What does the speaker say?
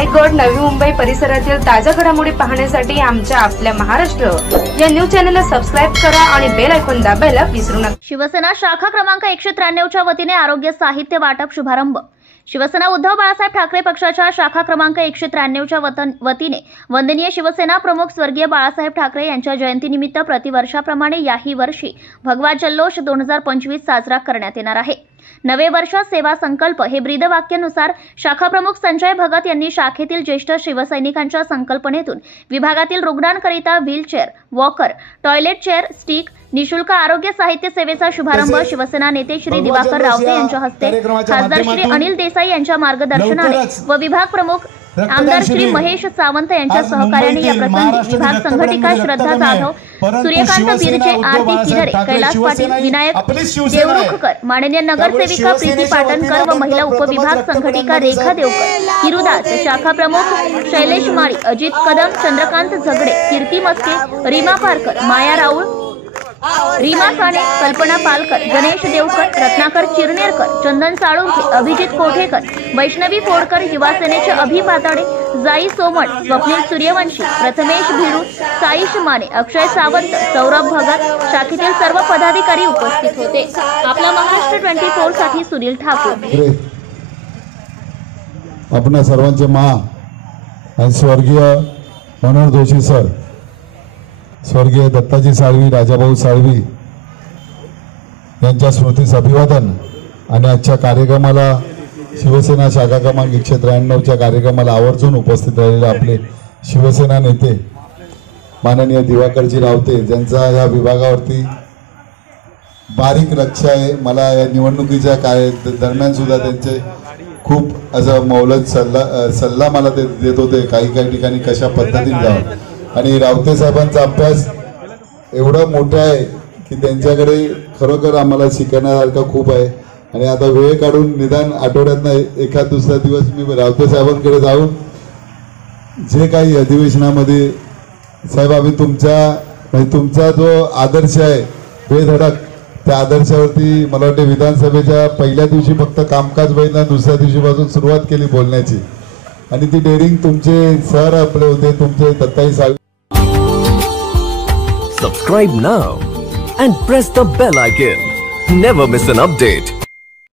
रायगड, नवी मुंबई परिसरातील ताज्या घडामोडी पाहण्यासाठी आमच्या आपल्या महाराष्ट्र या न्यूज चॅनलला सबस्क्राइब करा आणि बेल आयकॉन दाबायला विसरू नका। शिवसेना शाखा क्रमांक 193 च्या वतीने आरोग्य साहित्य वाटप शुभारंभ। शिवसेना उद्धव बाळासाहेब ठाकरे पक्षाच्या शाखा क्रमांक 193 च्या वतीने वंदनीय शिवसेना प्रमुख स्वर्गीय बाळासाहेब ठाकरे यांच्या जयंतीनिमित्त प्रतिवर्षाप्रमाणे याही वर्षी भगवा जल्लोष 2025 साजरा करण्यात येणार आहे। नवे वर्ष सेवा संकल्प हे ब्रीदवाक्यानुसार शाखा प्रमुख संजय भगत यांनी शाखेतील ज्येष्ठ शिवसैनिकांच्या संकल्पनेतून विभागातील रुग्णांकरिता wheelchair, walker, toilet chair, stick, निशुल्क आरोग्य साहित्य सेवेचा शुभारंभ शिवसेना नेते श्री दिवाकर रावते यांच्या हस्ते, खासदार श्री अनिल देसाई यांच्या मार्गदर्शनाने व विभाग प्रमुख आमदार श्री महेश सावंत यांच्या सहकार्याने या प्रसंगी विभाग संघटिका श्रद्धा जाधव, सूर्यकांत बिरजे, आरती किनरे, कैलास पाटील, विनायक देवरुखकर, माननीय नगरसेविका प्रीती पाटणकर व महिला उपविभाग संघटिका रेखा देवकर, हिरुदास, शाखा प्रमुख शैलेश माळी, अजित कदम, चंद्रकांत झगडे, कीर्ती मस्के, रीमा पारकर, माया राऊळ, रीमा काणे, कल्पना पालकर, गणेश देवकर, रत्नाकर चिरनेरकर, चंदन साळुंखे, अभिजित कोठेकर, वैष्णवी फोडकर, युवासेनेचे अभि पाताडे, जाई सोमण, स्वप्नील सूर्यवंशी, प्रथमेश भिरू, साईश माने, अक्षय सावंत, सौरभ भगत, शाखेतील सर्व पदाधिकारी उपस्थित होते। आपला महाराष्ट्र 24 साठी सुनील ठाकूर। आपणा सर्वांचे आणि स्वर्गीय मनोहर जोशी सर, स्वर्गीय दत्ताजी साळवी, राजाभाऊ साळवी यांच्या स्मृतीस अभिवादन आणि आजच्या कार्यक्रमाला शिवसेना शाखा क्रमांक 193च्या कार्यक्रमाला आवर्जून उपस्थित राहिलेले आपले शिवसेना नेते माननीय दिवाकरजी रावते, ज्यांचा या विभागावरती बारीक लक्ष आहे। मला या निवडणुकीच्या दरम्यान सुद्धा त्यांचे खूप असं मौलत सल्ला मला ते देत होते, काही ठिकाणी कशा पद्धतीने जावं। आणि रावते साहेबांचा अभ्यास एवढा मोठा आहे की त्यांच्याकडे खरोखर आम्हाला शिकण्यासारखं खूप आहे। आणि आता वेळ काढून निदान आठवड्यातनं एखाद दुसरा दिवस मी रावते साहेबांकडे जाऊन जे काही अधिवेशनामध्ये साहेब आम्ही तुमचा जो आदर्श आहे बेधडक, त्या आदर्शावरती मला वाटते विधानसभेच्या पहिल्या दिवशी फक्त कामकाज बघितलं, दुसऱ्या दिवशीपासून सुरुवात केली बोलण्याची। आणि ती डेअरिंग तुमचे सर आपले होते, तुमचे दत्ताई Salvi. Subscribe now and press the bell icon. Never miss an update.